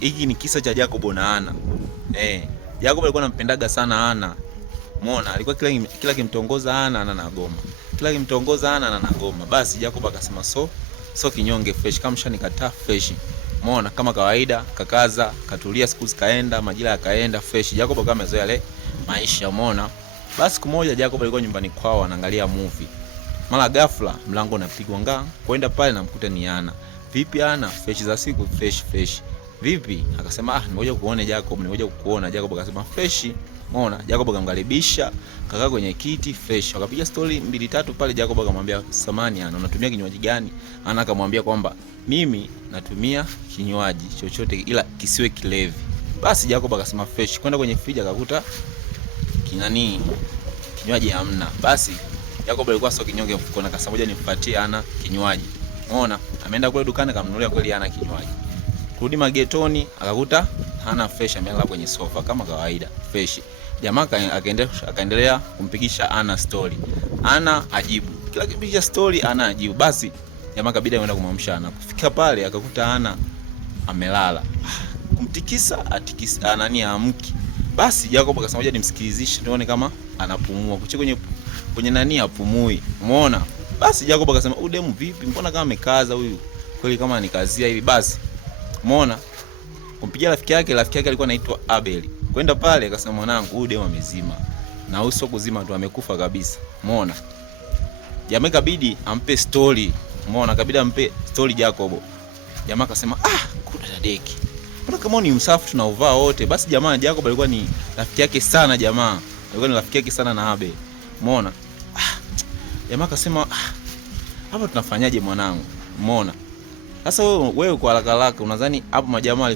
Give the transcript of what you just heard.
Hiki ni kisa cha Jacob na Ana. Jacob alikuwa anampendaga sana Ana. Umeona? Alikuwa kila kimtongoza Ana anagoma. Kila kimtongoza Ana anagoma. Basi Jacob akasema so kinyonge fresh kama shanikataa fresh. Umeona? Kama kawaida kakaza, katulia, siku zikaenda, majira yakaenda fresh. Jacob akawa amezoea ile maisha, umeona? Basi siku moja Jacob alikuwa nyumbani kwao anaangalia movie. Mara ghafla mlango unapigwa ngaa, kwenda pale namkuta ni Ana. Vipi Ana? Fresh za siku fresh. Vipi? Akasema nimekuja kukuona Jacob, nimekuja kukuona. Jacob akasema fresh. Umeona? Jacob akamkaribisha, kakaa kwenye kiti fresh. Wakapiga story 2-3 pale. Jacob akamwambia, "Samani Ana, unatumia kinywaji gani?" Ana akamwambia kwamba mimi natumia kinywaji chochote ila kisiwe kilevi. Basi Jacob akasema fresh. Kwenda kwenye friji akakuta kinywaji hamna. Basi Jacob alikuwa sio kinyonge mfukoni, akasema ngoja nimpatie Ana kinywaji. Umeona? Ameenda kule dukani akamnunulia kweli Ana kinywaji. Kurudi magetoni akakuta Ana fresh amelala kwenye sofa kama kawaida fresh. Jamaa akaendelea kumpigisha Ana story. Ana ajibu. Kila kipigisha story Ana ajibu. Basi jamaa kabida aenda kumwamsha Ana. Kufika pale akakuta Ana amelala. Kumtikisa atikisa Ana amki. Basi Jacob akasema ngoja nimsikilizishe nione kama anapumua. Kuche kwenye nani apumui. Umeona? Basi Jacob akasema udemu vipi? Mbona kama amekaza huyu? Kweli kama anikazia hivi. Basi umeona? Kumpigia rafiki yake alikuwa anaitwa Abel. Kwenda pale akasema mwanangu huyu demu amezima. Na uso kuzima tu amekufa kabisa. Umeona? Jamaa kabidi ampe story. Umeona? Kabidi ampe story Jacob. Jamaa akasema kuda dadeki. Mbona kama ni msafu tunauvaa wote. Basi jamaa Jacob alikuwa ni rafiki yake sana jamaa. Alikuwa ni rafiki yake sana na Abel. Umeona? Jamaa akasema hapa tunafanyaje mwanangu? Umeona? Sasa wewe kwa haraka unadhani hapo majamaa